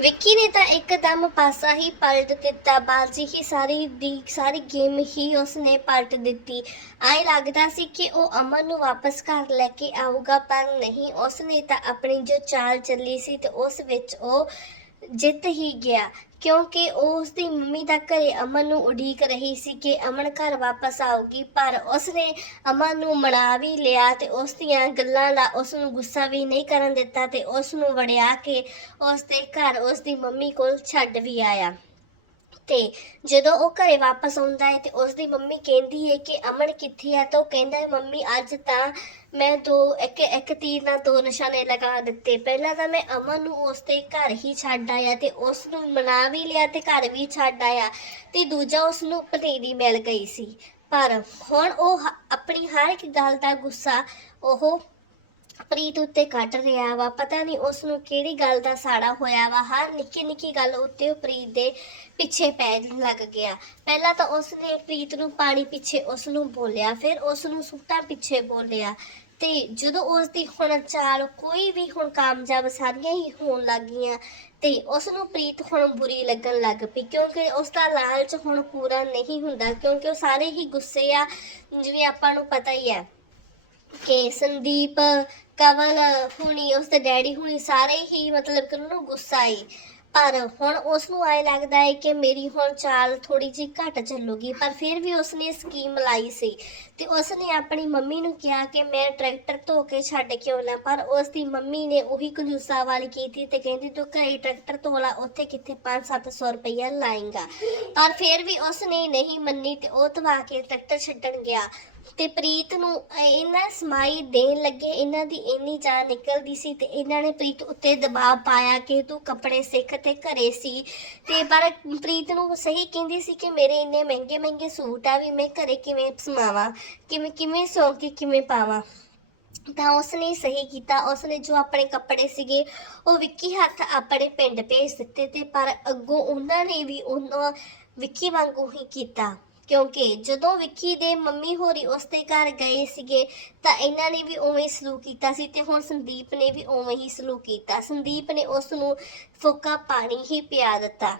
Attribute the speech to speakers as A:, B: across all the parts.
A: ਵਿੱਕੀ ਨੇ ਤਾਂ ਇੱਕਦਮ ਪਾਸਾ ਹੀ ਪਲਟ ਦਿੱਤਾ। ਬਾਜੀ ਹੀ ਸਾਰੀ ਦੀ ਸਾਰੀ ਗੇਮ ਹੀ ਉਸਨੇ ਪਲਟ ਦਿੱਤੀ। ਆਏ ਲੱਗਦਾ ਸੀ ਕਿ ਉਹ ਅਮਨ ਨੂੰ ਵਾਪਸ ਘਰ ਲੈ ਕੇ ਆਊਗਾ, ਪਰ ਨਹੀਂ। ਉਸਨੇ ਤਾਂ ਆਪਣੀ ਜੋ ਚਾਲ ਚੱਲੀ ਸੀ ਤੇ ਉਸ ਵਿੱਚ ਉਹ ਜਿੱਤ ਹੀ ਗਿਆ, ਕਿਉਂਕਿ ਉਹ ਉਸਦੀ ਮੰਮੀ ਦਾ ਘਰੇ ਅਮਨ ਨੂੰ ਉਡੀਕ ਰਹੀ ਸੀ ਕਿ ਅਮਨ ਘਰ ਵਾਪਸ ਆਊਗੀ, ਪਰ ਉਸਨੇ ਅਮਨ ਨੂੰ ਮਨਾ ਵੀ ਲਿਆ ਤੇ ਉਸ ਦੀਆਂ ਗੱਲਾਂ ਦਾ ਉਸ ਨੂੰ ਗੁੱਸਾ ਵੀ ਨਹੀਂ ਕਰਨ ਦਿੱਤਾ ਤੇ ਉਸ ਨੂੰ ਵੜਿਆ ਕੇ ਉਸ ਦੇ ਘਰ ਉਸ ਦੀ ਮੰਮੀ ਕੋਲ ਛੱਡ ਵੀ ਆਇਆ। ਤੇ ਜਦੋਂ ਉਹ ਘਰੇ ਵਾਪਸ ਆਉਂਦਾ ਹੈ ਤੇ ਉਸ ਦੀ ਮੰਮੀ ਕਹਿੰਦੀ ਹੈ ਕਿ ਅਮਨ ਕਿੱਥੇ ਆ ਤਾਂ ਉਹ ਕਹਿੰਦਾ ਹੈ, ਮੰਮੀ, ਅੱਜ ਤਾਂ ਮੈਂ ਦੋ, ਇੱਕ ਇੱਕ ਤੀਰ ਨਾਲ ਦੋ ਨਿਸ਼ਾਨੇ ਲਗਾ ਦਿੱਤੇ। ਪਹਿਲਾਂ ਤਾਂ ਮੈਂ ਅਮਨ ਨੂੰ ਉਸ ਦੇ ਘਰ ਹੀ ਛੱਡ ਆਇਆ ਤੇ ਉਸ ਨੂੰ ਮਨਾ ਵੀ ਲਿਆ ਤੇ ਘਰ ਵੀ ਛੱਡ ਆਇਆ ਤੇ ਦੂਜਾ ਉਸ ਨੂੰ ਪਤੀਰੀ ਮਿਲ ਗਈ ਸੀ। ਪਰ ਹੁਣ ਉਹ ਆਪਣੀ ਹਰ ਇੱਕ ਗੱਲ ਦਾ ਗੁੱਸਾ ਉਹ ਪ੍ਰੀਤ ਉੱਤੇ ਕੱਢ ਰਿਹਾ ਵਾ, ਪਤਾ ਨਹੀਂ ਉਸ ਨੂੰ ਕਿਹੜੀ ਗੱਲ ਦਾ ਸਾੜਾ ਹੋਇਆ ਵਾ, ਹਰ ਨਿੱਕੀ ਨਿੱਕੀ ਗੱਲ ਉੱਤੇ ਉਹ ਪ੍ਰੀਤ ਦੇ ਪਿੱਛੇ ਪੈ ਲੱਗ ਗਿਆ। ਪਹਿਲਾਂ ਤਾਂ ਉਸ ਨੇ ਪ੍ਰੀਤ ਨੂੰ ਪਾਣੀ ਪਿੱਛੇ ਉਸ ਨੂੰ ਬੋਲਿਆ, ਫਿਰ ਉਸ ਨੂੰ ਸੂਟਾਂ ਪਿੱਛੇ ਬੋਲਿਆ ਤੇ ਜਦੋਂ ਉਸ ਦੀ ਹੁਣ ਚਾਲ ਕੋਈ ਵੀ ਹੁਣ ਕਾਮਯਾਬ ਸਾਰੀਆਂ ਹੀ ਹੋਣ ਲੱਗੀਆਂ ਤੇ ਉਸ ਨੂੰ ਪ੍ਰੀਤ ਹੁਣ ਬੁਰੀ ਲੱਗਣ ਲੱਗ ਪਈ, ਕਿਉਂਕਿ ਉਸ ਦਾ ਲਾਲਚ ਹੁਣ ਪੂਰਾ ਨਹੀਂ ਹੁੰਦਾ, ਕਿਉਂਕਿ ਉਹ ਸਾਰੇ ਹੀ ਗੁੱਸੇ ਆ, ਜਿਵੇਂ ਆਪਾਂ ਨੂੰ ਪਤਾ ਹੀ ਹੈ ਕਿ ਸੰਦੀਪ, ਕਵਲ ਹੁਣੀ ਉਸ ਦੇ ਡੈਡੀ ਹੁਣੀ ਸਾਰੇ ਹੀ ਮਤਲਬ ਕਿ ਉਹਨੂੰ ਗੁੱਸਾ ਆਈ। ਪਰ ਹੁਣ ਉਸ ਨੂੰ ਆਏ ਲੱਗਦਾ ਹੈ ਕਿ ਮੇਰੀ ਹੁਣ ਚਾਲ ਥੋੜੀ ਜਿਹੀ ਘੱਟ ਚੱਲੂਗੀ। ਪਰ ਫਿਰ ਵੀ ਉਸ ਨੇ ਸਕੀਮ ਲਾਈ ਸੀ ਤੇ ਉਸ ਨੇ ਆਪਣੀ ਮੰਮੀ ਨੂੰ ਕਿਹਾ ਕਿ ਮੈਂ ਟਰੈਕਟਰ ਧੋ ਕੇ ਛੱਡ ਕੇ ਆਉਣਾ, ਪਰ ਉਸ ਦੀ ਮੰਮੀ ਨੇ ਉਹੀ ਕੰਜੂਸਾ ਵਾਲੀ ਕੀਤੀ ਤੇ ਕਹਿੰਦੀ, ਤੂੰ ਘਰੇ ਟਰੈਕਟਰ ਧੋ ਲਾ, ਉੱਥੇ ਕਿੱਥੇ 5-700 ਰੁਪਈਆ ਲਾਏਗਾ? ਪਰ ਫਿਰ ਵੀ ਉਸ ਨੇ ਨਹੀਂ ਮੰਨੀ ਤੇ ਉਹ ਧਵਾ ਕੇ ਟਰੈਕਟਰ ਛੱਡਣ ਗਿਆ। ਤੇ ਪ੍ਰੀਤ ਨੂੰ ਇਹਨਾਂ ਸਮਾਈ ਦੇਣ ਲੱਗੇ, ਇਹਨਾਂ ਦੀ ਇੰਨੀ ਜਾਨ ਨਿਕਲਦੀ ਸੀ ਤੇ ਇਹਨਾਂ ਨੇ ਪ੍ਰੀਤ ਉੱਤੇ ਦਬਾਅ ਪਾਇਆ ਕਿ ਤੂੰ ਕੱਪੜੇ ਸਿੱਖ ਤੇ ਘਰੇ ਸੀ। ਤੇ ਪਰ ਪ੍ਰੀਤ ਨੂੰ ਸਹੀ ਕਹਿੰਦੀ ਸੀ ਕਿ ਮੇਰੇ ਇੰਨੇ ਮਹਿੰਗੇ ਮਹਿੰਗੇ ਸੂਟ ਆ ਵੀ ਮੈਂ ਘਰੇ ਕਿਵੇਂ ਸਮਾਵਾਂ ਕਿਵੇਂ ਕਿਵੇਂ ਸੌ ਕੇ ਕਿਵੇਂ ਪਾਵਾਂ। ਤਾਂ ਉਸਨੇ ਸਹੀ ਕੀਤਾ। ਉਸਨੇ ਜੋ ਆਪਣੇ ਕੱਪੜੇ ਸੀਗੇ, ਉਹ ਵਿੱਕੀ ਹੱਥ ਆਪਣੇ ਪਿੰਡ ਭੇਜ ਦਿੱਤੇ ਤੇ ਪਰ ਅੱਗੋਂ ਉਹਨਾਂ ਨੇ ਵੀ ਉਹਨਾਂ ਵਿੱਕੀ ਵਾਂਗੂ ਹੀ ਕੀਤਾ। ਕਿਉਂਕਿ ਜਦੋਂ ਵਿੱਕੀ ਦੇ ਮੰਮੀ ਹੋਰੀ ਉਸਦੇ ਘਰ ਗਏ ਸੀਗੇ, ਤਾਂ ਇਹਨਾਂ ਨੇ ਵੀ ਉਵੇਂ ਹੀ ਸਲੂਕ ਕੀਤਾ ਸੀ ਤੇ ਹੁਣ ਸੰਦੀਪ ਨੇ ਵੀ ਉਵੇਂ ਹੀ ਸਲੂਕ ਕੀਤਾ। ਸੰਦੀਪ ਨੇ ਉਸ ਨੂੰ ਫੋਕਾ ਪਾਣੀ ਹੀ ਪਿਆ ਦਿੱਤਾ।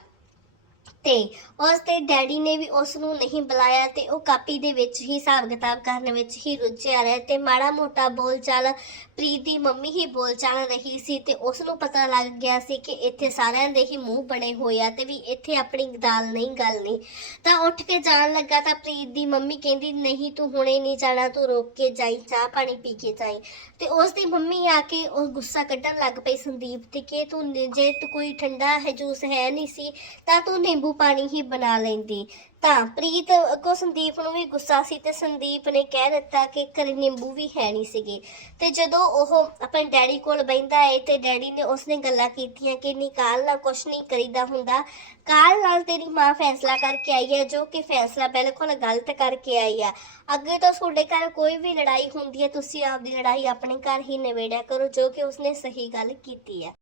A: ਤੇ ਉਸ ਦੇ ਡੈਡੀ ਨੇ ਵੀ ਉਸ ਨੂੰ ਨਹੀਂ ਬੁਲਾਇਆ ਤੇ ਉਹ ਕਾਪੀ ਦੇ ਵਿੱਚ ਹੀ ਹਿਸਾਬ ਕਿਤਾਬ ਕਰਨ ਵਿੱਚ ਹੀ ਰੁੱਝਿਆ ਰਿਹਾ ਤੇ ਮਾੜਾ ਮੋਟਾ ਬੋਲਚਾਲ, ਪ੍ਰੀਤ ਦੀ ਮੰਮੀ ਹੀ ਬੋਲਚਾਲ ਰਹੀ ਸੀ ਤੇ ਉਸ ਨੂੰ ਪਤਾ ਲੱਗ ਗਿਆ ਸੀ ਕਿ ਇੱਥੇ ਸਾਰਿਆਂ ਦੇ ਹੀ ਮੂੰਹ ਬਣੇ ਹੋਏ ਆ ਤੇ ਵੀ ਇੱਥੇ ਆਪਣੀ ਦਾਲ ਨਹੀਂ, ਗੱਲ ਨਹੀਂ। ਤਾਂ ਉੱਠ ਕੇ ਜਾਣ ਲੱਗਾ ਤਾਂ ਪ੍ਰੀਤ ਦੀ ਮੰਮੀ ਕਹਿੰਦੀ, ਨਹੀਂ, ਤੂੰ ਹੁਣੇ ਨਹੀਂ ਜਾਣਾ, ਤੂੰ ਰੋਕ ਕੇ ਜਾਈ, ਚਾਹ ਪਾਣੀ ਪੀ ਕੇ ਜਾਈ। ਤੇ ਉਸ ਦੀ ਮੰਮੀ ਆ ਕੇ ਉਹ ਗੁੱਸਾ ਕੱਢਣ ਲੱਗ ਪਈ ਸੰਦੀਪ ਤੇ ਕਿ ਤੂੰ ਜੇ ਤੂੰ ਕੋਈ ਠੰਡਾ ਹੈ ਜੂਸ ਹੈ ਨਹੀਂ ਸੀ, ਤਾਂ ਤੂੰ ਨਿੰਬੂ ਪਾਣੀ ਹੀ ਬਣਾ ਲੈਂਦੀ। ਤਾਂ ਪ੍ਰੀਤ ਅੱਗੋਂ ਸੰਦੀਪ ਨੂੰ ਵੀ ਗੁੱਸਾ ਸੀ ਤੇ ਸੰਦੀਪ ਨੇ ਕਹਿ ਦਿੱਤਾ ਕਿ ਘਰੇ ਨਿੰਬੂ ਵੀ ਹੈ ਨਹੀਂ ਸੀਗੇ। ਤੇ ਜਦੋਂ ਉਹ ਆਪਣੇ ਡੈਡੀ ਕੋਲ ਬੈਂਦਾ ਹੈ ਤੇ ਡੈਡੀ ਨੇ ਉਸਨੇ ਗੱਲਾਂ ਕੀਤੀਆਂ ਕਿ ਨਿਕਾਲ ਨਾਲ ਕੁਛ ਨਹੀਂ ਕਰੀਦਾ ਹੁੰਦਾ। ਕਾਲ ਨਾਲ ਤੇਰੀ ਮਾਂ ਫੈਸਲਾ ਕਰਕੇ ਆਈ ਹੈ, ਜੋ ਕਿ ਫੈਸਲਾ ਬਿਲਕੁਲ ਗਲਤ ਕਰਕੇ ਆਈ ਆ। ਅੱਗੇ ਤੋਂ ਤੁਹਾਡੇ ਘਰ ਕੋਈ ਵੀ ਲੜਾਈ ਹੁੰਦੀ ਹੈ, ਤੁਸੀਂ ਆਪਦੀ ਲੜਾਈ ਆਪਣੇ ਘਰ ਹੀ ਨਿਬੇੜਿਆ ਕਰੋ, ਜੋ ਕਿ ਉਸਨੇ ਸਹੀ ਗੱਲ ਕੀਤੀ ਹੈ।